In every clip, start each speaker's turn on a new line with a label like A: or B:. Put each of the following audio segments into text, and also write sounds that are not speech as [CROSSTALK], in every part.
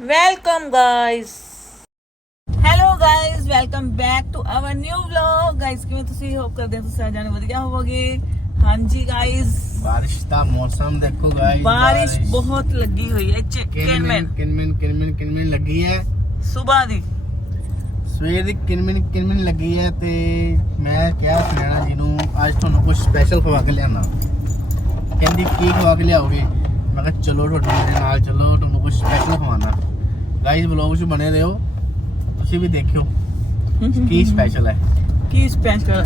A: Welcome guys hello guys welcome back to our new vlog guys ਕਿਵੇਂ ਤੁਸੀਂ? Hop ਕਰਦੇ ਹਾਂ ਤੁਸੀਂ ਸਾਰੇ ਵਧੀਆ ਹੋਵੋਗੇ। ਹਾਂਜੀ ਗਾਇਸ
B: ਬਾਰਿਸ਼ ਦਾ ਮੌਸਮ ਦੇਖੋ ਗਾਇਸ
A: ਬਾਰਿਸ਼ ਬਹੁਤ ਲੱਗੀ ਹੋਈ ਹੈ।
B: ਕਿਨਮਿਨ ਕਿਨਮਿਨ ਕਿਨਮਿਨ ਕਿਨਮਿਨ ਲੱਗੀ ਹੈ?
A: ਸਵੇਰ ਦੀ।
B: ਸਵੇਰ ਦੀ ਕਿਨਮਿਨ ਕਿਨਮਿਨ ਲੱਗੀ ਹੈ ਤੇ ਮੈਂ ਕਿਹਾ ਸੁਣਾਣਾ ਜੀ ਨੂੰ ਅੱਜ ਤੁਹਾਨੂੰ ਕੁਝ ਸਪੈਸ਼ਲ ਖਵਾ ਕੇ ਲਿਆਣਾ ਕਹਿੰਦੀ ਕੀ ਖਵਾ ਕੇ ਲਿਆਓਗੇ? ਮੈਂ ਕਿਹਾ ਚਲੋ ਤੁਹਾਡੇ ਨਾਲ ਚਲੋ ਤੁਹਾਨੂੰ ਕੁਝ ਸਪੈਸ਼ਲ ਖਵਾਣਾ ਗਾਇਸ ਵਲੌਗ 'ਚ ਬਣੇ ਰਹੋ। ਤੁਸੀਂ ਵੀ ਦੇਖਿਓ। ਕੀ ਸਪੈਸ਼ਲ ਹੈ?
A: ਕੀ ਸਪੈਸ਼ਲ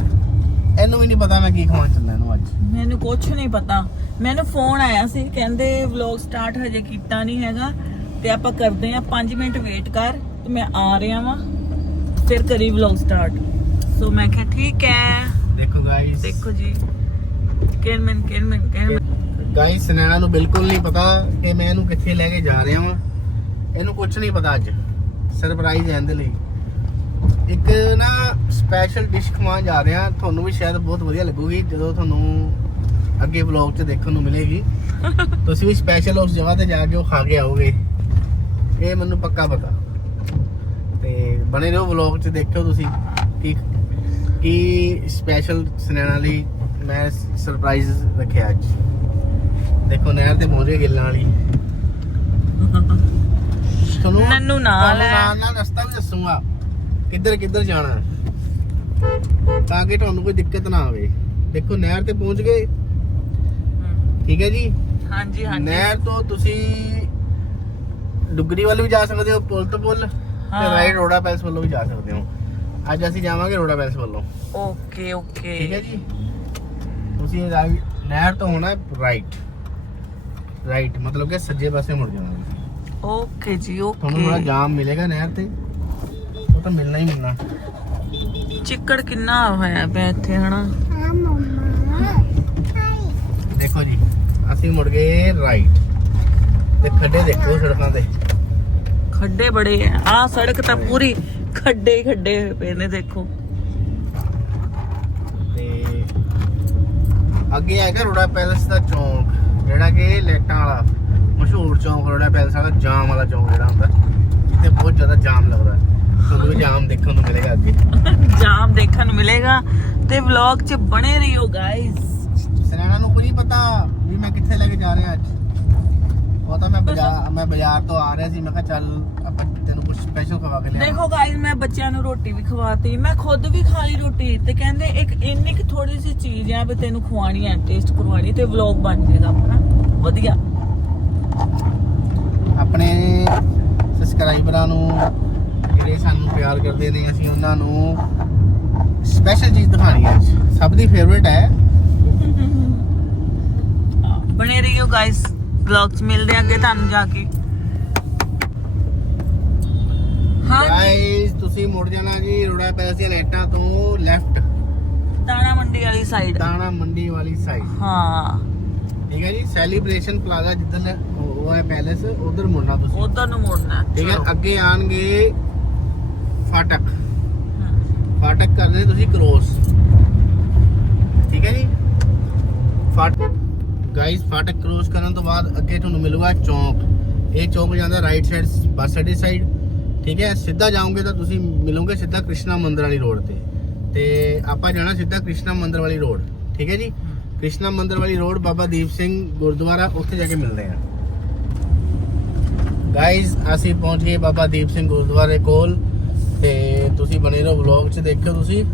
B: ਇਹਨੂੰ ਵੀ ਨਹੀਂ ਪਤਾ ਮੈਂ ਕੀ ਖਵਾਉਣ ਚੱਲਾ ਇਹਨੂੰ ਅੱਜ।
A: ਮੈਨੂੰ ਕੁਝ ਨਹੀਂ ਪਤਾ। ਮੈਨੂੰ ਫੋਨ ਆਇਆ ਸੀ ਕਹਿੰਦੇ ਵਲੌਗ ਸਟਾਰਟ ਹਜੇ ਕੀਤਾ ਨਹੀਂ ਹੈਗਾ। ਤੇ ਆਪਾਂ ਕਰਦੇ ਆ 5 ਮਿੰਟ ਵੇਟ ਕਰ ਤੇ ਮੈਂ ਆ ਰਿਹਾ ਵਾਂ। ਫਿਰ ਕਰੀ ਵਲੌਗ ਸਟਾਰਟ ਸੋ ਮੈਂ ਕਿਹਾ ਠੀਕ ਹੈ।
B: ਦੇਖੋ ਗਾਇਸ
A: ਦੇਖੋ ਜੀ। ਕਿਰਮਨ ਕਿਰਮਨ ਕਿਰਮਨ
B: ਗਾਇਸ ਨੈਣਾ ਨੂੰ ਬਿਲਕੁਲ ਨਹੀਂ ਪਤਾ ਕਿ ਮੈਂ ਇਹਨੂੰ ਕਿੱਥੇ ਲੈ ਕੇ ਜਾ ਰਿਹਾ ਵਾਂ। ਇਹਨੂੰ ਕੁਝ ਨਹੀਂ ਪਤਾ ਅੱਜ। ਸਰਪ੍ਰਾਈਜ਼ ਹੈ ਇਹਦੇ ਲਈ। ਇੱਕ ਨਾ ਸਪੈਸ਼ਲ ਡਿਸ਼ ਖਵਾਉਣ ਜਾ ਰਿਹਾ। ਤੁਹਾਨੂੰ ਵੀ ਸ਼ਾਇਦ ਬਹੁਤ ਵਧੀਆ ਲੱਗੂਗੀ ਜਦੋਂ ਤੁਹਾਨੂੰ ਅੱਗੇ ਵਲੌਗ 'ਚ ਦੇਖਣ ਨੂੰ ਮਿਲੇਗੀ। [LAUGHS] ਤੁਸੀਂ ਵੀ ਸਪੈਸ਼ਲ ਉਸ ਜਗ੍ਹਾ ਤੇ ਜਾ ਕੇ ਉਹ ਖਾ ਕੇ ਆਓਗੇ। ਇਹ ਮੈਨੂੰ ਪੱਕਾ ਪਤਾ। ਤੇ ਬਣੇ ਰਹੋ ਵਲੌਗ 'ਚ ਦੇਖਿਓ ਤੁਸੀਂ ਕੀ ਕੀ ਸਪੈਸ਼ਲ ਸੁਨੈਣਾ ਲਈ ਮੈਂ ਸਰਪ੍ਰਾਈਜ਼ ਰੱਖਿਆ ਅੱਜ। ਦੇਖੋ ਨਹਿਰ ਤੇ ਪਹੁੰਚੇ ਗਿੱਲਾਂ ਵਾਲੀ। [LAUGHS] ਤੁਹਾਨੂੰ
A: ਨੰਨੂ ਨਾਲ ਹੈ।
B: ਨਾਲ ਨਾਲ ਰਸਤਾ ਵੀ ਦੱਸੂਗਾ। ਕਿੱਧਰ ਕਿੱਧਰ ਜਾਣਾ ਹੈ। ਤਾਂ ਕਿ ਤੁਹਾਨੂੰ ਕੋਈ ਦਿੱਕਤ ਨਾ ਆਵੇ। ਦੇਖੋ ਨਹਿਰ ਤੇ ਪਹੁੰਚ ਗਏ। ਠੀਕ ਹੈ ਜੀ?
A: ਹਾਂਜੀ ਹਾਂਜੀ।
B: ਨਹਿਰ ਤੋਂ ਤੁਸੀਂ ਡੁਗਰੀ ਵੱਲ ਵੀ ਜਾ ਸਕਦੇ ਹੋ ਪੁਲ ਤੋਂ ਪੁਲ ਤੇ। ਰਾਈਟ ਰੋੜਾ ਪੈਲਸ ਵੱਲੋਂ ਵੀ ਜਾ ਸਕਦੇ ਹੋ। ਅੱਜ ਅਸੀਂ ਜਾਵਾਂਗੇ ਰੋੜਾ ਪੈਲਸ ਵੱਲੋਂ।
A: Okay okay.
B: ਠੀਕ ਹੈ ਜੀ? ਤੁਸੀਂ ਨਹਿਰ ਤੋਂ ਹੋਣਾ ਰਾਈਟ ਰਾਈਟ ਮਤਲਬ ਕਿ ਸੱਜੇ ਪਾਸੇ ਮੁੜ ਜਾਣਾ।
A: ਓਕੇ ਜੀ
B: ਤੁਹਾਨੂੰ
A: ਓਕੇ
B: ਜਾਮ ਮਿਲੇਗਾ ਨਹਿਰ ਤੇ। ਉਹ ਤਾਂ ਮਿਲਣਾ ਹੀ ਮਿਲਣਾ।
A: ਚਿੱਕੜ ਕਿੰਨਾ ਹੋਇਆ ਪਿਆ ਇੱਥੇ ਹਨਾ?
B: ਦੇਖੋ ਜੀ ਅਸੀਂ ਮੁੜ ਗਏ ਰਾਈਟ ਤੇ ਖੱਡੇ ਦੇਖੋ ਸੜਕਾਂ ਤੇ।
A: ਖੱਡੇ ਬੜੇ ਆ ਆਹ ਸੜਕ ਤਾਂ ਪੂਰੀ ਖੱਡੇ ਹੀ ਖੱਡੇ ਹੋਏ ਪਏ ਨੇ ਦੇਖੋ।
B: ਤੇ ਅੱਗੇ ਹੈਗਾ ਰੋੜਾ ਪੈਲਸ ਦਾ ਚੌਂਕ ਜਿਹੜਾ ਕਿ ਲੈਟਾਂ ਵਾਲਾ। ਮਸ਼ਹੂਰ ਚੌਂਕ ਰੋੜਾ ਪੈਲਸ ਵਾਲਾ ਜਾਮ ਵਾਲਾ ਚੌਂਕ ਜਿਹੜਾ ਹੁੰਦਾ ਜਿੱਥੇ ਬਹੁਤ ਜ਼ਿਆਦਾ ਜਾਮ ਲੱਗਦਾ। ਤੁਹਾਨੂੰ ਜਾਮ ਦੇਖਣ ਨੂੰ ਮਿਲੇਗਾ ਅੱਗੇ। [LAUGHS]
A: ਜਾਮ ਦੇਖਣ ਨੂੰ ਮਿਲੇਗਾ ਤੇ ਵਲੌਗ 'ਚ ਬਣੇ ਰਹੀਓ ਗਾਇਸ
B: ਸਨੈਣਾ ਨੂੰ ਕੋਈ ਨਹੀਂ ਪਤਾ ਵੀ ਮੈਂ ਕਿੱਥੇ ਲੈ ਕੇ ਜਾ ਰਿਹਾ ਅੱਜ। ਉਹ ਤਾਂ ਮੈਂ ਬਾਜ਼ਾਰ [LAUGHS] ਮੈਂ ਬਾਜ਼ਾਰ ਤੋਂ ਆ ਰਿਹਾ ਸੀ ਮੈਂ ਕਿਹਾ ਚੱਲ ਆਪਾਂ ਤੈਨੂੰ ਕੁਝ ਸਪੈਸ਼ਲ ਖਵਾ ਕੇ ਲਿਆ
A: ਦੇਖੋ ਗਾਇਸ ਮੈਂ ਬੱਚਿਆਂ ਨੂੰ ਰੋਟੀ ਵੀ ਖਵਾਤੀ ਮੈਂ ਖੁਦ ਵੀ ਖਾ ਲਈ ਰੋਟੀ ਤੇ ਕਹਿੰਦੇ ਇੱਕ ਇੰਨੀ ਕਿ ਥੋੜੀ ਜਿਹੀ ਚੀਜ਼ ਆ ਵੀ ਤੈਨੂੰ ਖਵਾਣੀ ਹੈ ਟੇਸਟ ਕਰਵਾਣੀ ਤੇ ਵਲੌਗ ਬਣ ਜਾਏਗਾ ਆਪਣਾ। ਵਧੀਆ।
B: ਆਪਣੇ ਸਬਸਕ੍ਰਾਈਬਰਾਂ ਨੂੰ ਜਿਹੜੇ ਸਾਨੂੰ ਪਿਆਰ ਕਰਦੇ ਨੇ ਅਸੀਂ ਉਹਨਾਂ ਨੂੰ ਸਪੈਸ਼ਲ ਚੀਜ਼ ਦਿਖਾਣੀ ਹੈ। ਸਭ ਦੀ ਫੇਵਰਿਟ ਹੈ।
A: ਬਣੇ ਰਹੀਓ ਗਾਇਸ ਵਲੌਗ 'ਚ ਮਿਲਦੇ ਅੱਗੇ ਤੁਹਾਨੂੰ ਜਾ ਕੇ। ਹਾਂ
B: ਗਾਇਸ ਤੁਸੀਂ ਮੁੜ ਜਾਣਾ ਜੀ ਰੋੜਾ ਪੈਲਸ ਦੀਆਂ ਲਾਈਟਾਂ ਤੋਂ ਲੈਫਟ
A: ਦਾਣਾ ਮੰਡੀ ਵਾਲੀ ਸਾਈਡ
B: ਦਾਣਾ ਮੰਡੀ ਵਾਲੀ ਸਾਈਡ
A: ਹਾਂ।
B: ਠੀਕ ਹੈ ਜੀ ਸੈਲੀਬ੍ਰੇਸ਼ਨ ਪਲਾਜ਼ਾ ਜਿੱਦਨ ਉਹ ਹੈ ਪੈਲੇਸ ਉਧਰ ਮੁੜਨਾ ਤੁਸੀਂ।
A: ਉਧਰ ਨੂੰ ਮੁੜਨਾ।
B: ਠੀਕ ਹੈ। ਅੱਗੇ ਆਣਗੇ ਫਾਟਕ। ਫਾਟਕ ਕਰਨੇ ਤੁਸੀਂ ਕ੍ਰੋਸ ਠੀਕ ਹੈ ਜੀ? ਫਾਟਕ ਗਾਇਸ ਫਾਟਕ ਕ੍ਰੋਸ ਕਰਨ ਤੋਂ ਬਾਅਦ ਅੱਗੇ ਤੁਹਾਨੂੰ ਮਿਲੂਗਾ ਚੌਂਕ। ਇਹ ਚੌਂਕ ਜਾਂਦਾ ਰਾਈਟ ਸਾਈਡ ਬੱਸ ਅੱਡੇ ਸਾਈਡ ਠੀਕ ਹੈ ਸਿੱਧਾ ਜਾਓਗੇ ਤਾਂ ਤੁਸੀਂ ਮਿਲੋਗੇ ਸਿੱਧਾ ਕ੍ਰਿਸ਼ਨਾ ਮੰਦਿਰ ਵਾਲੀ ਰੋਡ ਤੇ। ਤੇ ਆਪਾਂ ਜਾਣਾ ਸਿੱਧਾ ਕ੍ਰਿਸ਼ਨਾ ਮੰਦਿਰ ਵਾਲੀ ਰੋਡ ਠੀਕ ਹੈ ਜੀ? ਕ੍ਰਿਸ਼ਨਾ ਮੰਦਿਰ ਵਾਲੀ ਰੋਡ ਬਾਬਾ ਦੀਪ ਸਿੰਘ ਗੁਰਦੁਆਰਾ ਉੱਥੇ ਜਾ ਕੇ ਮਿਲਦੇ ਆ ਗਾਇਸ ਅਸੀਂ ਪਹੁੰਚ ਗਏ ਬਾਬਾ ਦੀਪ ਸਿੰਘ ਗੁਰਦੁਆਰੇ ਕੋਲ ਤੇ ਤੁਸੀਂ ਬਣੇ ਰਹੋ ਵਲੌਗ 'ਚ ਦੇਖਿਓ ਤੁਸੀਂ।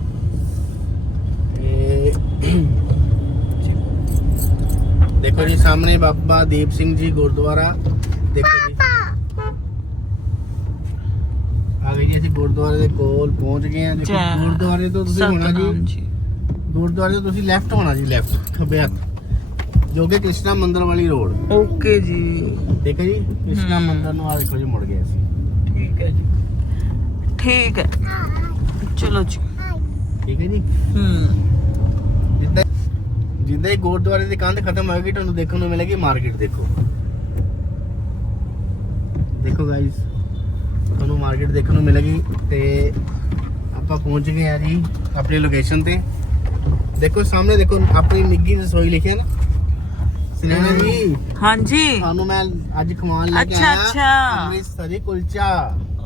B: ਦੇਖੋ ਜੀ ਸਾਹਮਣੇ ਬਾਬਾ ਦੀਪ ਸਿੰਘ ਜੀ ਗੁਰਦੁਆਰਾ। ਦੇਖੋ ਜੀ। ਆ ਗਏ ਜੀ ਅਸੀਂ ਗੁਰਦੁਆਰੇ ਦੇ ਕੋਲ ਪਹੁੰਚ ਗਏ ਹਾਂ। ਦੇਖੋ ਗੁਰਦੁਆਰੇ ਤੋਂ ਤੁਸੀਂ ਹੋਣਾ ਜੀ। ਗੁਰਦੁਆਰੇ ਤੋਂ ਤੁਸੀਂ ਲੈਫਟ ਹੋਣਾ ਜੀ ਲੈਫਟ ਖੱਬੇ ਹੱਥ। ਜੋ ਕਿ ਕ੍ਰਿਸ਼ਨਾ ਮੰਦਿਰ ਵਾਲੀ ਰੋਡ
A: ਓਕੇ ਜੀ।
B: ਠੀਕ ਹੈ ਜੀ? ਕ੍ਰਿਸ਼ਨਾ। ਮੰਦਿਰ ਨੂੰ ਆ ਦੇਖੋ ਜੀ ਮੁੜ ਗਏ ਅਸੀਂ।
A: ਠੀਕ ਹੈ ਜੀ। ਠੀਕ ਹੈ। ਚਲੋ ਜੀ।
B: ਠੀਕ ਹੈ ਜੀ?
A: ਹਮ
B: ਜਿੱਦਾਂ ਜਿੱਦਾਂ ਹੀ ਗੁਰਦੁਆਰੇ ਦੀ ਕੰਧ ਖਤਮ ਹੋਏਗੀ ਤੁਹਾਨੂੰ ਦੇਖਣ ਨੂੰ ਮਿਲੇਗੀ ਮਾਰਕੀਟ ਦੇਖੋ। ਦੇਖੋ ਗਾਇਸ ਤੁਹਾਨੂੰ ਮਾਰਕੀਟ ਦੇਖਣ ਨੂੰ ਮਿਲੇਗੀ ਤੇ ਆਪਾਂ ਪਹੁੰਚ ਗਏ ਆ ਜੀ ਆਪਣੀ ਲੋਕੇਸ਼ਨ ਤੇ। ਦੇਖੋ ਸਾਹਮਣੇ ਦੇਖੋ ਆਪਣੀ ਨਿੱਗੀ ਰਸੋਈ ਲਿਖਿਆ ਨਾ ਸੁਨੈਣਾ ਜੀ
A: ਹਾਂਜੀ
B: ਤੁਹਾਨੂੰ ਮੈਂ ਅੱਜ ਖਵਾਉਣ ਲੈ ਕੇ
A: ਅੱਛਾ,
B: ਆਇਆ
A: ਅੱਛਾ।
B: ਅੰਮ੍ਰਿਤਸਰੀ ਕੁਲਚਾ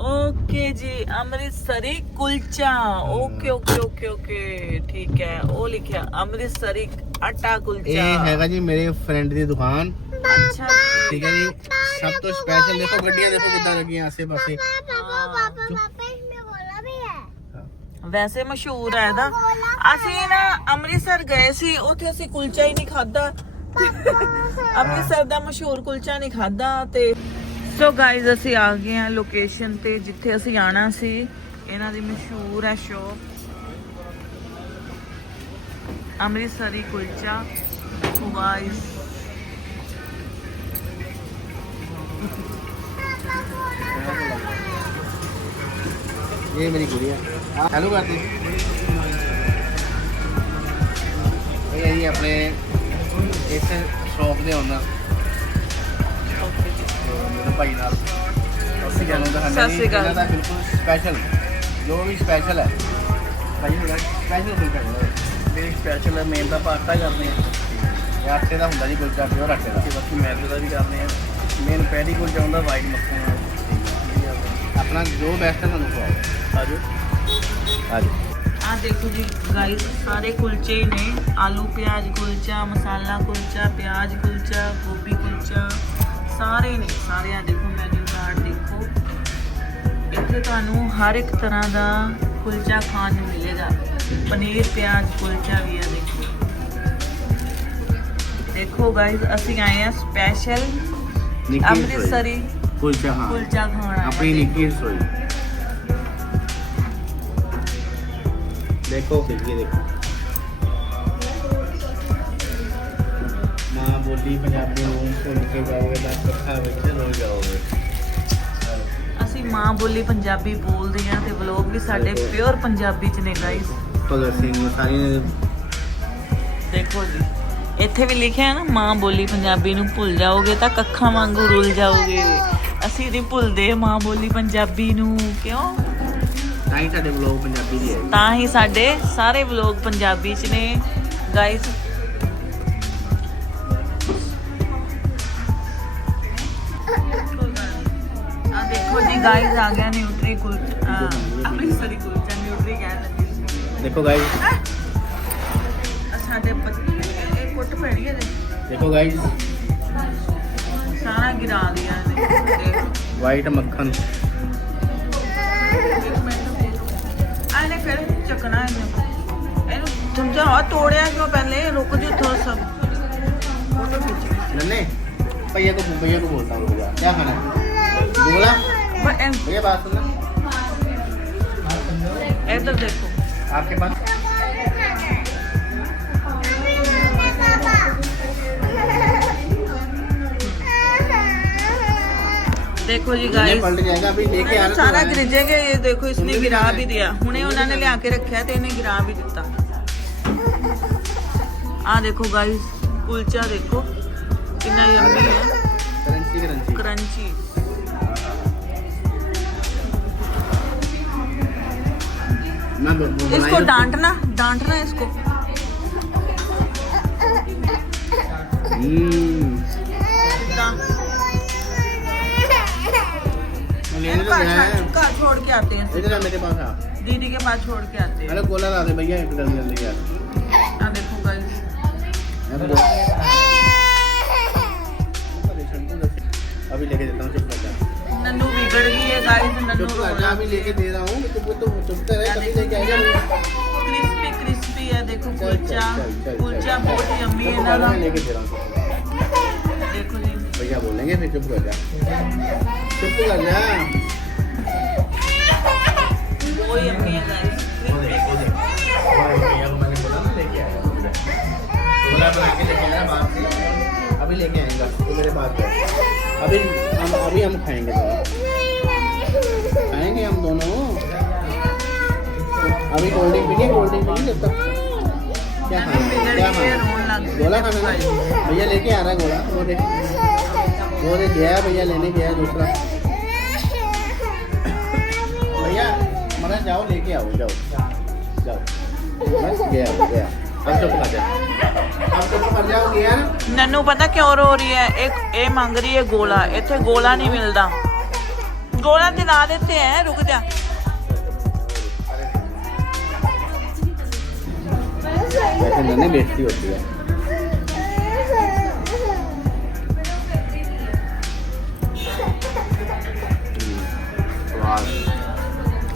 A: ਓਕੇ ਜੀ Amritsari kulcha okay okay okay okay ਠੀਕ ਹੈ ਉਹ ਲਿਖਿਆ ਅੰਮ੍ਰਿਤਸਰੀ ਆਟਾ ਕੁਲਚਾ
B: ਇਹ ਹੈਗਾ ਜੀ ਮੇਰੇ ਫਰੈਂਡ ਦੀ ਦੁਕਾਨ
A: ਅੱਛਾ ਜੀ
B: ਠੀਕ ਹੈ ਜੀ ਸਭ ਤੋਂ ਸਪੈਸ਼ਲ ਦੇਖੋ ਗੱਡੀਆਂ ਦੇਖੋ ਕਿੱਦਾਂ ਲੱਗੀਆਂ ਆਸੇ ਪਾਸੇ
A: ਵੈਸੇ ਮਸ਼ਹੂਰ ਹੈ ਇਹਦਾ ਅਸੀਂ ਨਾ ਅੰਮ੍ਰਿਤਸਰ ਗਏ ਸੀ, ਉੱਥੇ ਅਸੀਂ ਕੁਲਚਾ ਹੀ ਨਹੀਂ ਖਾਦਾ ਅੰਮ੍ਰਿਤਸਰ ਦਾ ਮਸ਼ਹੂਰ ਕੁਲਚਾ ਨਹੀਂ ਖਾਦਾ ਤੇ ਸੋ ਗਾਇਜ਼ ਅਸੀਂ ਆ ਗਏ ਹਾਂ ਲੋਕੇਸ਼ਨ ਤੇ ਜਿੱਥੇ ਅਸੀਂ ਆਣਾ ਸੀ। ਇਹਨਾਂ ਦੀ ਮਸ਼ਹੂਰ ਹੈ ਸ਼ੋਪ ਅੰਮ੍ਰਿਤਸਰੀ ਕੁਲਚਾ। ਗਾਇਜ਼
B: ਇਹ ਮੇਰੀ ਗੁੜੀਆ। ਹੈਲੋ ਕਰਦੇ ਇਹ ਜੀ ਆਪਣੇ ਇਸ ਸ਼ੌਪ ਦੇ ਓਨਰ ਮੇਰੇ ਭਾਈ ਨਾਲ। ਅਸੀਂ ਜਾਣੂ ਦਾ
A: ਸਤਿ ਸ਼੍ਰੀ ਅਕਾਲ।
B: ਇਹਨਾਂ ਦਾ ਬਿਲਕੁਲ ਸਪੈਸ਼ਲ ਜੋ ਵੀ ਸਪੈਸ਼ਲ ਹੈ। ਭਾਈ ਹੋਗਾ ਸਪੈਸ਼ਲ ਕੁਲਚਾ ਹੈ
C: ਮੇਰੀ ਸਪੈਸ਼ਲ ਹੈ ਮੇਨ ਦਾ ਪਾਸਤਾ ਕਰਦੇ ਆ
B: ਇਹ ਆਟੇ ਦਾ ਹੁੰਦਾ ਜੀ ਕੁਲਚਾ ਪਿਓਰ ਆਟੇ ਦਾ।
C: ਤੇ ਬਾਕੀ ਮੈਦੇ ਦਾ ਵੀ ਕਰਦੇ ਆ ਮੇਨ ਪੈਰੀ ਕੁਲਚਾ ਹੁੰਦਾ ਵਾਈਟ ਮੱਖਣ ਨਾਲ
B: ਆਪਣਾ ਜੋ ਬੈਸਟ ਹੈ ਤੁਹਾਨੂੰ ਖਵਾਓ।
C: ਆਜੋ।
B: ਹਾਂਜੀ
A: ਦੇਖੋ ਜੀ ਗਾਇਸ ਸਾਰੇ ਕੁਲਚੇ ਨੇ। ਆਲੂ ਪਿਆਜ਼ ਕੁਲਚਾ ਮਸਾਲਾ ਕੁਲਚਾ ਪਿਆਜ਼ ਕੁਲਚਾ ਗੋਭੀ ਕੁਲਚਾ ਸਾਰੇ ਨੇ। ਸਾਰੇ ਆ ਦੇਖੋ ਮੈਨੂ ਕਾਰਡ ਦੇਖੋ। ਇੱਥੇ ਤੁਹਾਨੂੰ ਹਰ ਇੱਕ ਤਰ੍ਹਾਂ ਦਾ ਕੁਲਚਾ ਖਾਣ ਨੂੰ ਮਿਲੇਗਾ। ਪਨੀਰ ਪਿਆਜ਼ ਕੁਲਚਾ ਵੀ ਆ ਦੇਖੋ। ਦੇਖੋ ਗਾਇਸ ਅਸੀਂ ਆਏ ਆ ਸਪੈਸ਼ਲ ਅੰਮ੍ਰਿਤਸਰੀ
B: ਕੁਲਚਾ ਹਾਂ
A: ਕੁਲਚਾ ਖਾਣ
B: ਆਪਣੀ
A: ਹਾਂ।
B: ਨਿੱਕੀ ਰਸੋਈ। ਦੇਖੋ ਖਿੜਕੀ ਦੇਖੋ। ਮਾਂ ਬੋਲੀ ਪੰਜਾਬੀ ਨੂੰ ਭੁੱਲ ਕੇ ਜਾਓਗੇ ਤਾਂ ਕੱਖਾ ਵਿੱਚ ਰੋ ਜਾਓਗੇ।
A: ਅਸੀਂ ਮਾਂ ਬੋਲੀ ਪੰਜਾਬੀ ਬੋਲਦੇ ਆ ਤੇ ਵਲੋਗ ਵੀ ਸਾਡੇ ਪਿਓਰ ਪੰਜਾਬੀ ਚ ਨੇ ਗਾਇਸ
B: ਭਗਤ ਸਿੰਘ ਸਾਰੀਆਂ
A: ਦੇਖੋ ਜੀ ਇੱਥੇ ਵੀ ਲਿਖਿਆ ਹੈ ਨਾ ਮਾਂ ਬੋਲੀ ਪੰਜਾਬੀ ਨੂੰ ਭੁੱਲ ਜਾਓਗੇ ਤਾਂ ਕੱਖਾਂ ਵਾਂਗੂ ਰੁੱਲ ਜਾਓਗੇ। ਅਸੀਂ ਨਹੀਂ ਭੁੱਲਦੇ ਮਾਂ ਬੋਲੀ ਪੰਜਾਬੀ ਨੂੰ ਕਿਉਂ?
B: ਤਾਂ ਹੀ ਸਾਡੇ ਬਲੌਗ ਪੰਜਾਬੀ ਦੀ ਹੈ
A: ਤਾਂ ਹੀ ਸਾਡੇ ਸਾਰੇ ਵਲੋਗ ਪੰਜਾਬੀ ਚ ਨੇ ਗਾਇਸ ਆ ਦੇਖੋ ਜੀ ਗਾਇਸ ਆ ਗਿਆ ਨਿਊਟਰੀ ਕੁਲਚਾ। ਅੰਮ੍ਰਿਤਸਰੀ ਕੁਲਚਾ ਨਿਊਟਰੀ ਕਹਿ ਲੱਗੀ
B: ਦੇਖੋ ਗਾਇਸ
A: ਸਾਡੇ ਬੱਚੇ ਇਹ ਕੁੱਟ ਪੈਣੀ ਹੈ।
B: ਦੇਖੋ ਗਾਇਸ
A: ਸਾਰਾ ਗਿਰਾ ਦਿਆ ਇਹਨੇ।
B: ਵਾਈਟ ਮੱਖਣ।
A: ਚੱਕਣਾ ਇਹਨੂੰ ਇਹਨੂੰ ਸਮਝਾ ਤੋੜਿਆ ਕਿਉਂ ਪਹਿਲੇ ਰੁਕ ਜਾ ਥੋੜਾ ਸਾ ਫੋਟੋ ਖਿੱਚ
B: नन्हे भैया को भैया को बोलता हूँ रुक जा क्या खाना है बोला
A: ਪਰ ਇਹ-
B: भैया बात सुनना
A: ਇੱਧਰ ਦੇਖੋ
B: आपके पास
A: देखो जी गाय
B: पलट जाएगा अभी लेके आना
A: सारा गिरजेगा ये देखो इसने गिरा भी दिया। हूँ उन्होंने लिया के रखा तो इन्हें गिरा भी दिता। आ देखो गाय कुलचा देखो। कि
B: करंची
A: इसको डांटना डांटना इसको। डांट
B: तो है।
A: घर छोड़ के आते हैं।
B: इधर मेरे पास आ
A: दीदी के पास छोड़ के आते हैं।
B: अरे कोला ला दे भैया एक जल्दी जल्दी यार।
A: आ देखो गाइस
B: अभी लेके देता हूँ चुप कर
A: नन्नू बिगड़ गई है गाइस नन्नू रो
B: कर जा अभी लेके दे रहा हूँ। तो वो तो चुप कर रहे कभी लेके आएगा।
A: क्रिस्पी क्रिस्पी है देखो कुलचा। कुलचा बहुत ही यम्मी है ना
B: लेके दे रहा हूँ भैया बोलेंगे फिर चुप कर जा चुप कर जा
A: बहुत यम्मी है गाइस
B: भैया को मैंने बोला ना लेके आया बोला बना के लेके आया बाहर से अभी लेके आएगा तो मेरे पास है अभी हम अभी हम खाएंगे दोनों खाएंगे हम दोनों अभी कोल्ड ड्रिंक पीनी कोल्ड ड्रिंक पीनी जब तक क्या खाना है?
A: बिगड़
B: क्या
A: गई है
B: खाना
A: रोन
B: है?
A: लग
B: गोला खाना है भैया लेके आ रहा है गोला वो देख वो देख गया है भैया लेने गया है दूसरा भैया मगर जाओ लेके आओ जाओ जाओ बस गया गया अब चुप कर जा अब तो मर जाओगी यार
A: ਨੰਨੂ ਪਤਾ ਕਿਉਂ ਰੋ ਰਹੀ ਹੈ ਇਹ ਇਹ ਮੰਗ ਰਹੀ ਹੈ ਗੋਲਾ ਇੱਥੇ ਗੋਲਾ ਨਹੀਂ ਮਿਲਦਾ ਗੋਲਾ ਦਿਲਾ ਦਿੱਤੇ ਹੈ ਰੁਕ ਜਾ
B: वैसे नन्हे बेइज्जती होती है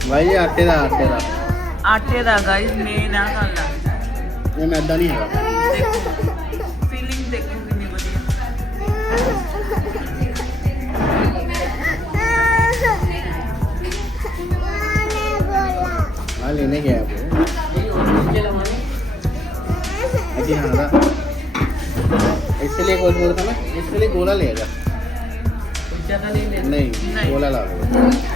B: भाई ये आटे ਦਾ ਆਟੇ ਦਾ
A: ਆਟੇ ਦਾ ਗਾਇਸ ਮੇਨ ਆ ਗੱਲ ਆ
B: ਇਹ ਮੈਦਾ ਨਹੀਂ ਹੈਗਾ
A: ਦੇਖੋ ਫੀਲਿੰਗ ਦੇਖੋ ਕਿੰਨੀ ਵਧੀਆ
B: हाँ लेने गया वो अजी हाँ था इसलिए कुछ बोल था ना इसलिए गोला लेगा नहीं
A: नहीं।
B: गोला ला दो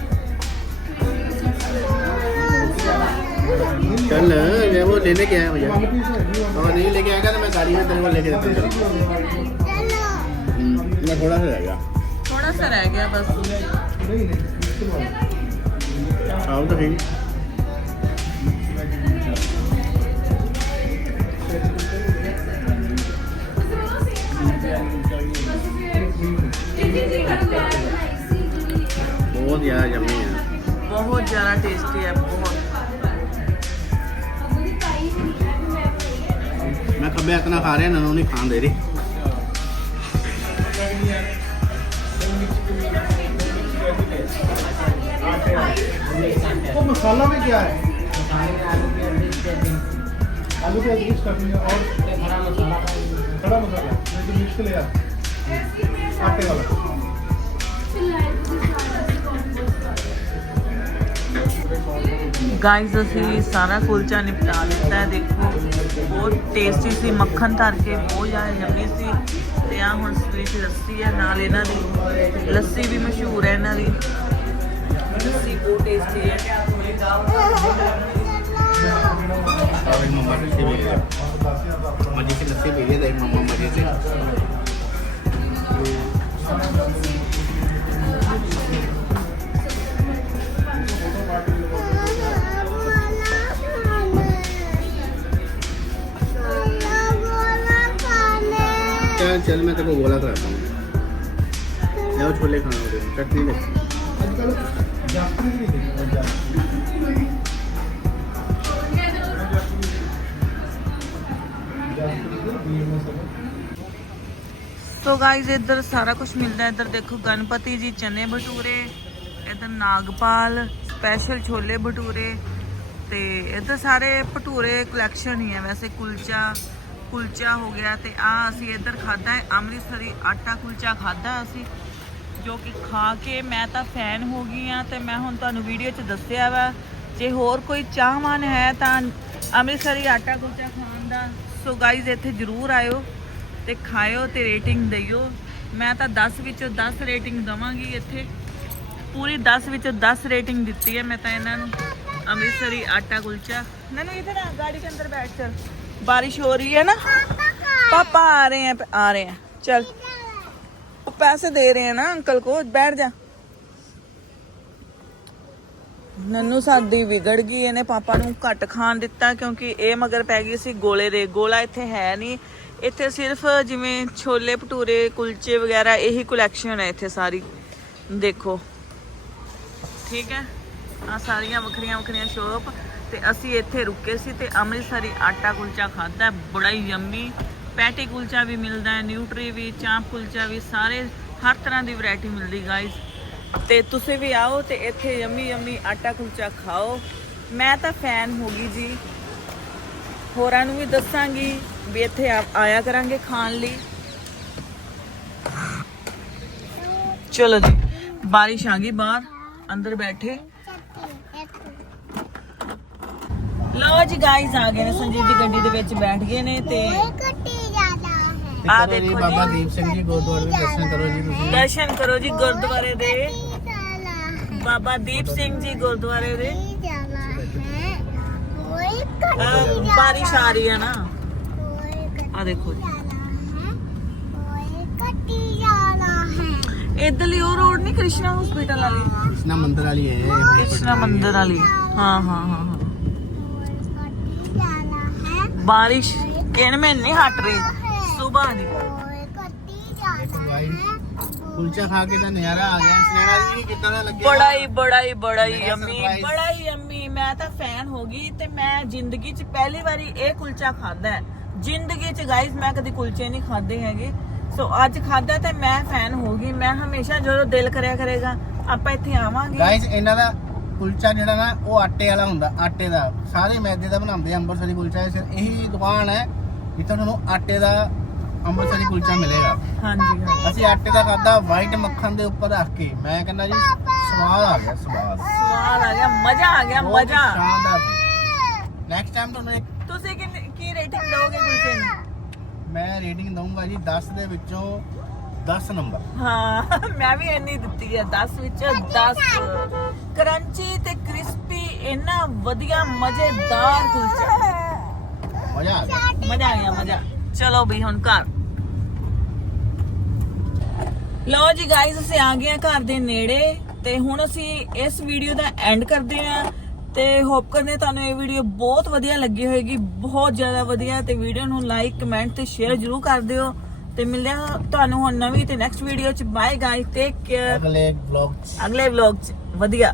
B: चल मैं वो लेने के आया भैया और नहीं लेके आएगा तो मैं गाड़ी में तेरे को लेके देते मैं थोड़ा सा रह
A: गया थोड़ा सा रह गया बस
B: आओ तो ठीक कभी इतना खा रहे हैं ननू नहीं खान दे रही
D: वो मसाला में क्या है आलू प्याज मिक्स कर दिया और खड़ा मसाला खड़ा मसाला नहीं तो मिक्स ले यार आटे वाला
A: ਗਾਇਸ ਅਸੀਂ ਸਾਰਾ ਕੁਲਚਾ ਨਿਪਟਾ ਦਿੱਤਾ ਹੈ, ਦੇਖੋ। ਬਹੁਤ ਟੇਸਟੀ ਸੀ, ਮੱਖਣ ਧਰ ਕੇ ਬਹੁਤ ਜ਼ਿਆਦਾ ਯੰਮੀ ਸੀ। ਤੇ ਆ ਹੁਣ ਸਵੀਟ ਲੱਸੀ ਹੈ, ਨਾਲ ਇਹਨਾਂ ਦੀ ਲੱਸੀ ਵੀ ਮਸ਼ਹੂਰ ਹੈ ਇਹਨਾਂ ਦੀ। ਲੱਸੀ ਬਹੁਤ ਟੇਸਟੀ ਹੈ।
B: और मम्मा लस्सी पी रही है मजे से लस्सी पी रही है चल चल मैं तेरे को गोला कराता हूँ जाओ छोले खाना होते चटनी ले
D: आजकल जाफरी भी नहीं देखा जाफरी
A: ਸੋ ਗਾਇਜ਼ ਇੱਧਰ ਸਾਰਾ ਕੁਝ ਮਿਲਦਾ ਹੈ ਇੱਧਰ ਦੇਖੋ ਗਣਪਤੀ ਜੀ ਚਨੇ ਭਟੂਰੇ ਇੱਧਰ ਨਾਗਪਾਲ ਸਪੈਸ਼ਲ ਛੋਲੇ ਭਟੂਰੇ ਤੇ ਇੱਧਰ ਸਾਰੇ ਭਟੂਰੇ ਕਲੈਕਸ਼ਨ ਹੀ ਹੈ ਵੈਸੇ ਕੁਲਚਾ ਕੁਲਚਾ ਹੋ ਗਿਆ ਤੇ ਆ ਅਸੀਂ ਇੱਧਰ ਖਾਦਾ ਹੈ ਅੰਮ੍ਰਿਤਸਰੀ ਆਟਾ ਕੁਲਚਾ ਖਾਦਾ ਅਸੀਂ, ਜੋ ਕਿ ਖਾ ਕੇ ਮੈਂ ਤਾਂ ਫੈਨ ਹੋ ਗਈ ਆ ਤੇ ਮੈਂ ਹੁਣ ਤੁਹਾਨੂੰ ਵੀਡੀਓ 'ਚ ਦੱਸਿਆ ਵਾ, ਜੇ ਹੋਰ ਕੋਈ ਚਾਹਵਾਨ ਹੈ ਤਾਂ ਅੰਮ੍ਰਿਤਸਰੀ ਆਟਾ ਕੁਲਚਾ ਖਾਣ ਦਾ, ਸੋ ਗਾਈਜ਼ ਇੱਥੇ ਜ਼ਰੂਰ ਆਇਓ ਤੇ ਖਾਇਓ ਤੇ ਰੇਟਿੰਗ ਦਈਓ ਮੈਂ ਤਾਂ 10 ਵਿੱਚੋਂ 10 ਰੇਟਿੰਗ ਦਵਾਂਗੀ ਇੱਥੇ। ਪੂਰੀ 10 ਵਿੱਚੋਂ 10 ਰੇਟਿੰਗ ਦਿੱਤੀ ਹੈ ਮੈਂ ਤਾਂ ਇਹਨਾਂ ਨੂੰ, ਅੰਮ੍ਰਿਤਸਰੀ ਆਟਾ ਕੁਲਚਾ। ਮੈਨੂੰ ਇਧਰ ਆ ਗਾੜੀ ਦੇ ਅੰਦਰ ਬੈਠ ਚਲ। बारिश हो रही है ना पापा आ रहे हैं आ रहे हैं चल वो पैसे दे रहे हैं ना अंकल को बैठ जा ਨੰਨੂ ਸਾਡੀ ਵਿਗੜ ਗਈ ਇਹਨੇ ਪਾਪਾ ਨੂੰ ਘੱਟ ਖਾਣ ਦਿੱਤਾ ਕਿਉਂਕਿ ਇਹ ਮਗਰ ਪੈ ਗਈ ਸੀ ਗੋਲੇ ਦੇ ਗੋਲਾ ਇੱਥੇ ਹੈ ਨਹੀਂ ਇੱਥੇ ਸਿਰਫ ਜਿਵੇਂ ਛੋਲੇ ਭਟੂਰੇ ਕੁਲਚੇ ਵਗੈਰਾ ਇਹੀ ਕਲੈਕਸ਼ਨ ਹੈ ਇੱਥੇ ਸਾਰੀ ਦੇਖੋ ਠੀਕ ਹੈ ਆ ਸਾਰੀਆਂ ਵੱਖਰੀਆਂ ਵੱਖਰੀਆਂ ਸ਼ੋਪ ਤੇ ਅਸੀਂ ਇੱਥੇ ਰੁਕੇ ਸੀ ਤੇ ਅੰਮ੍ਰਿਤਸਰੀ ਆਟਾ ਕੁਲਚਾ ਖਾਦਾ ਬੜਾ ਹੀ ਯੰਮੀ ਪੈਟੀ ਕੁਲਚਾ ਵੀ ਮਿਲਦਾ ਹੈ, ਨਿਊਟਰੀ ਵੀ, ਚਾਂਪ ਕੁਲਚਾ ਵੀ, ਸਾਰੇ, ਹਰ ਤਰ੍ਹਾਂ ਦੀ ਵੈਰਾਈਟੀ ਮਿਲਦੀ ਗਾਇਜ਼ ਤੇ ਤੁਸੀਂ ਵੀ ਆਓ ਤੇ ਇੱਥੇ ਯੰਮੀ ਯੰਮੀ ਆਟਾ ਕੁਲਚਾ ਖਾਓ। ਮੈਂ ਤਾਂ ਫੈਨ ਹੋ ਗਈ ਜੀ। ਹੋਰਾਂ ਨੂੰ ਵੀ ਦੱਸਾਂਗੀ ਵੀ ਇੱਥੇ ਆ- ਆਇਆ ਕਰਾਂਗੇ ਖਾਣ ਲਈ। ਚਲੋ ਜੀ, ਬਾਰਿਸ਼ ਆ ਗਈ ਬਾਹਰ, ਅੰਦਰ ਬੈਠੇ। ਲਓ ਜੀ ਗਾਇਸ ਆ ਗਏ ਨੇ ਸੰਜੀਵ ਦੀ ਗੱਡੀ ਦੇ ਵਿੱਚ ਬੈਠ ਗਏ ਨੇ ਤੇ ਆ
B: ਜੀ। ਬਾਬਾ
A: ਜੀ।
B: ਦੀਪ ਸਿੰਘ ਜੀ ਗੁਰਦੁਆਰੇ ਦੇ ਦਰਸ਼ਨ ਕਰੋ ਜੀ ਤੁਸੀਂ।
A: ਦਰਸ਼ਨ ਕਰੋ ਜੀ ਗੁਰਦੁਆਰੇ ਦੇ। ਬਾਬਾ ਦੀਪ ਸਿੰਘ ਜੀ ਗੁਰਦੁਆਰੇ ਦੇ। ਬਾਰਿਸ਼ ਆ ਰਹੀ ਹੈ ਨਾ। ਆ ਦੇਖੋ ਜੀ। ਇਧਰਲੀ ਉਹ ਰੋਡ ਨਹੀਂ ਕ੍ਰਿਸ਼ਨਾ ਹਸਪੀਟਲ ਵਾਲੀ?
B: ਕ੍ਰਿਸ਼ਨਾ ਮੰਦਿਰ ਵਾਲੀ ਹੈ
A: ਕ੍ਰਿਸ਼ਨਾ ਮੰਦਿਰ ਵਾਲੀ। ਹਾਂ। ਹਾਂ ਹਾਂ ਹਾਂ ਬਾਰਿਸ਼ ਕਿਣ ਮੈਂ ਨਹੀਂ ਹਟ ਰਹੀ? ਸੁਬਾਹ ਦੀ।
B: ਕੁਲਚਾ ਖਾ ਕੇ ਤਾਂ ਨਜ਼ਾਰਾ ਆ ਗਿਆ। ਸਨੇਹਾ ਜੀ ਕਿੱਦਾਂ ਦਾ ਲੱਗਿਆ?
A: ਬੜਾ ਹੀ ਬੜਾ ਹੀ ਬੜਾ ਹੀ ਯੰਮੀ। ਬੜਾ ਹੀ ਯੰਮੀ ਮੈਂ ਤਾਂ ਫੈਨ ਹੋ ਗਈ ਤੇ ਮੈਂ ਜ਼ਿੰਦਗੀ 'ਚ ਪਹਿਲੀ ਵਾਰੀ ਇਹ ਕੁਲਚਾ ਖਾਦਾ ਹੈ। ਜ਼ਿੰਦਗੀ 'ਚ ਗਾਇਸ ਮੈਂ ਕਦੀ ਕੁਲਚੇ ਨਹੀਂ ਖਾਦੇ ਹੈਗੇ। ਸੋ ਅੱਜ ਖਾਦਾ ਤੇ ਮੈਂ ਫੈਨ ਹੋ ਗਈ। ਮੈਂ ਹਮੇਸ਼ਾ ਜਦੋਂ ਦਿਲ ਕਰਿਆ ਕਰੇਗਾ ਆਪਾਂ ਇੱਥੇ ਆਵਾਂਗੇ।
B: ਗਾਇਸ ਇਹਨਾਂ ਦਾ ਕੁਲਚਾ ਜਿਹੜਾ ਨਾ ਉਹ ਆਟੇ ਵਾਲਾ ਹੁੰਦਾ ਆਟੇ ਦਾ। ਸਾਰੇ ਮੈਦੇ ਦਾ ਬਣਾਉਂਦੇ ਆ ਅੰਮ੍ਰਿਤਸਰੀ ਕੁਲਚਾ। ਸਿਰ ਇਹੀ ਦੁਕਾਨ ਹੈ ਜਿੱਥੇ ਤੁਹਾਨੂੰ ਆਟੇ ਦਾ ਅੰਮ੍ਰਿਤਸਰੀ ਕੁਲਚਾ ਮਿਲੇਗਾ।
A: ਹਾਂਜੀ ਹਾਂ
B: ਅਸੀਂ ਆਟੇ ਦਾ ਖਾਦਾ ਵਾਈਟ ਮੱਖਣ ਦੇ ਉੱਪਰ ਰੱਖ ਕੇ। ਮੈਂ ਕਹਿੰਦਾ ਜੀ ਸਵਾਦ ਆ ਗਿਆ ਸਵਾਦ।
A: ਸਵਾਦ ਆ ਗਿਆ ਮਜ਼ਾ ਆ ਗਿਆ
B: ਬਹੁਤ
A: ਮਜ਼ਾ।
B: ਸ਼ਾਨਦਾਰ ਨੈਕਸਟ ਟਾਈਮ ਤੁਹਾਨੂੰ ਇੱਕ
A: ਤੁਸੀਂ ਕਿੰਨੀ ਕੀ ਰੇਟਿੰਗ ਦਿਓਗੇ ਕੁਲਚੇ ਨੂੰ
B: ਮੈਂ ਰੇਟਿੰਗ ਦਊਂਗਾ ਜੀ 10 ਦੇ ਵਿੱਚੋਂ 10 ਨੰਬਰ।
A: ਹਾਂ ਮੈਂ ਵੀ ਇੰਨੀ ਦਿੱਤੀ ਹੈ 10 ਵਿੱਚ 10 ਕਰੰਚੀ ਤੇ ਕ੍ਰਿਸਪੀ ਇੰਨਾ ਵਧੀਆ ਮਜ਼ੇਦਾਰ ਕੁਲਚਾ।
B: ਮਜ਼ਾ ਆ ਗਿਆ।
A: ਮਜ਼ਾ ਆ ਗਿਆ ਮਜ਼ਾ। ਚਲੋ ਵੀ ਹੁਣ ਘਰ। ਲਓ ਜੀ ਗਾਇਸ ਅਸੀਂ ਆ ਗਏ ਆ ਘਰ ਦੇ ਨੇੜੇ ਤੇ ਹੁਣ ਅਸੀਂ ਇਸ ਵੀਡੀਓ ਦਾ ਐਂਡ ਕਰਦੇ ਆ ਤੇ ਹੋਪ ਕਰਦੇ ਤੁਹਾਨੂੰ ਇਹ ਵੀਡੀਓ ਬਹੁਤ ਵਧੀਆ ਲੱਗੀ ਹੋਏਗੀ ਬਹੁਤ ਜ਼ਿਆਦਾ ਵਧੀਆ ਤੇ ਵੀਡੀਓ ਨੂੰ ਲਾਈਕ ਕਮੈਂਟ ਤੇ ਸ਼ੇਅਰ ਜਰੂਰ ਕਰ ਦਿਓ। ਤੇ ਮਿਲਦੇ ਹਾਂ ਤੁਹਾਨੂੰ ਹੁਣ ਨਵੀਂ ਤੇ ਨੈਕਸਟ ਵੀਡੀਓ ਚ। ਬਾਏ ਗਾਇਸ ਟੇਕ ਕੇਅਰ
B: ਅਗਲੇ ਵਲੌਗ 'ਚ।
A: ਅਗਲੇ ਵਲੌਗ ਚ। ਵਧੀਆ।